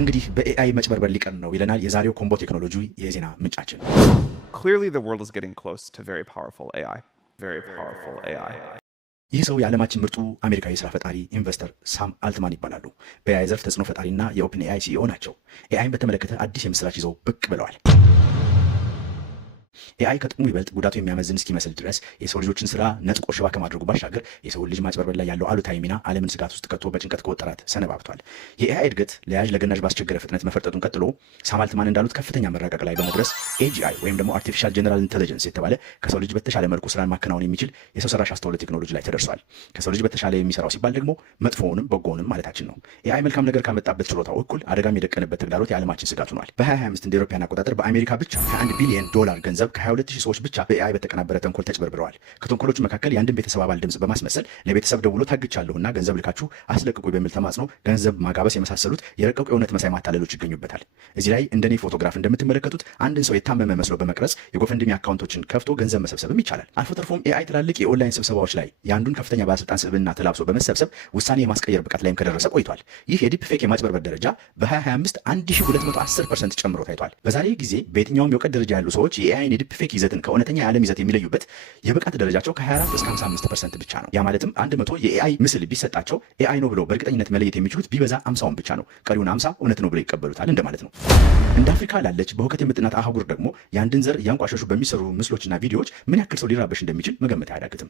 ከእንግዲህ በኤአይ መጭበርበር ሊቀር ነው ይለናል የዛሬው ኮምቦ ቴክኖሎጂ የዜና ምንጫችን። Clearly the world is getting close to very powerful AI. Very powerful AI. ይህ ሰው የዓለማችን ምርጡ አሜሪካዊ ስራ ፈጣሪ ኢንቨስተር ሳም አልትማን ይባላሉ። በኤአይ ዘርፍ ተጽዕኖ ፈጣሪና የኦፕን ኤአይ ሲኢኦ ናቸው። ኤአይን በተመለከተ አዲስ የምስራች ይዘው ብቅ ብለዋል። ኤአይ ከጥቅሙ ይበልጥ ጉዳቱ የሚያመዝን እስኪመስል ድረስ የሰው ልጆችን ስራ ነጥቆ ሽባ ከማድረጉ ባሻገር የሰው ልጅ ማጭበርበር ላይ ያለው አሉታዊ ሚና ዓለምን ስጋት ውስጥ ከቶ በጭንቀት ከወጠራት ሰነባብቷል። የኤአይ እድገት ለያዥ ለገናዥ ባስቸገረ ፍጥነት መፈርጠጡን ቀጥሎ ሳም አልትማን እንዳሉት ከፍተኛ መራቀቅ ላይ በመድረስ ኤጂአይ ወይም ደግሞ አርቲፊሻል ጀነራል ኢንተለጀንስ የተባለ ከሰው ልጅ በተሻለ መልኩ ስራን ማከናወን የሚችል የሰው ሰራሽ አስተውሎት ቴክኖሎጂ ላይ ተደርሷል። ከሰው ልጅ በተሻለ የሚሰራው ሲባል ደግሞ መጥፎውንም በጎውንም ማለታችን ነው። ኤአይ መልካም ነገር ካመጣበት ችሎታው እኩል አደጋም የደቀነበት ተግዳሮት የዓለማችን ስጋት ሆኗል። በ2025 እንደ አውሮፓውያን አቆጣጠር በአሜሪካ ብቻ ከ1 ቢሊዮን ዶላር ገንዘብ ከ22000 ሰዎች ብቻ በኤአይ በተቀናበረ ተንኮል ተጭበርብረዋል። ከተንኮሎቹ መካከል የአንድን ቤተሰብ አባል ድምጽ በማስመሰል ለቤተሰብ ደውሎ ታግቻለሁና ገንዘብ ልካችሁ አስለቅቁኝ በሚል ተማጽኖ ገንዘብ ማጋበስ የመሳሰሉት የረቀቁ የእውነት መሳይ ማታለሎች ይገኙበታል። እዚህ ላይ እንደኔ ፎቶግራፍ እንደምትመለከቱት አንድን ሰው የታመመ መስሎ በመቅረጽ የጎፈንድሚ አካውንቶችን ከፍቶ ገንዘብ መሰብሰብም ይቻላል። አልፎ ተርፎም ኤአይ ትላልቅ የኦንላይን ስብሰባዎች ላይ የአንዱን ከፍተኛ ባለስልጣን ስብዕና ተላብሶ በመሰብሰብ ውሳኔ የማስቀየር ብቃት ላይም ከደረሰ ቆይቷል። ይህ የዲፕ ፌክ የማጭበርበር ደረጃ በ2025 1210% ጨምሮ ታይቷል። በዛሬ ጊዜ በየትኛውም የእውቀት ደረጃ ያሉ ሰዎች የኤአይን የዲፕ ፌክ ይዘትን ከእውነተኛ የዓለም ይዘት የሚለዩበት የብቃት ደረጃቸው ከ24 እስከ 55% ብቻ ነው። ያ ማለትም 100 የኤአይ ምስል ቢሰጣቸው ኤአይ ነው ብሎ በእርግጠኝነት መለየት የሚችሉት ቢበዛ 50ውን ብቻ ነው። ቀሪውን 50 እውነት ነው ብሎ ይቀበሉታል እንደማለት ነው። እንደ አፍሪካ ላለች በሁከት የምትናጥ አህጉር ደግሞ የአንድን ዘር እያንቋሸሹ በሚሰሩ ምስሎችና ቪዲዮዎች ምን ያክል ሰው ሊራበሽ እንደሚችል መገመት አያዳግትም።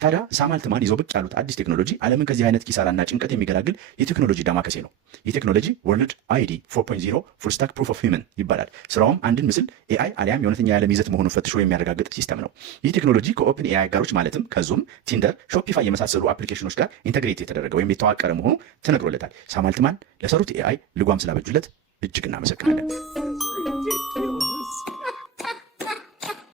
ታዲያ ሳም አልትማን ይዘው ብቅ ያሉት አዲስ ቴክኖሎጂ ዓለምን ከዚህ አይነት ኪሳራና ጭንቀት የሚገላግል የቴክኖሎጂ ዳማከሴ ነው። ይህ ቴክኖሎጂ ወርልድ አይዲ 4.0 ፉል ስታክ ፕሩፍ ኦፍ ሂውመን ይባላል። ስራውም አንድን ምስል ኤአይ አሊያም የእውነተኛ የዓለም ይዘት መሆኑን ፈትሾ የሚያረጋግጥ ሲስተም ነው። ይህ ቴክኖሎጂ ከኦፕን ኤአይ አጋሮች ማለትም ከዙም፣ ቲንደር፣ ሾፒፋይ የመሳሰሉ አፕሊኬሽኖች ጋር ኢንተግሬት የተደረገ ወይም የተዋቀረ መሆኑ ተነግሮለታል። ሳም አልትማን ለሰሩት ኤአይ ልጓም ስላበጁለት እጅግ እናመሰግናለን።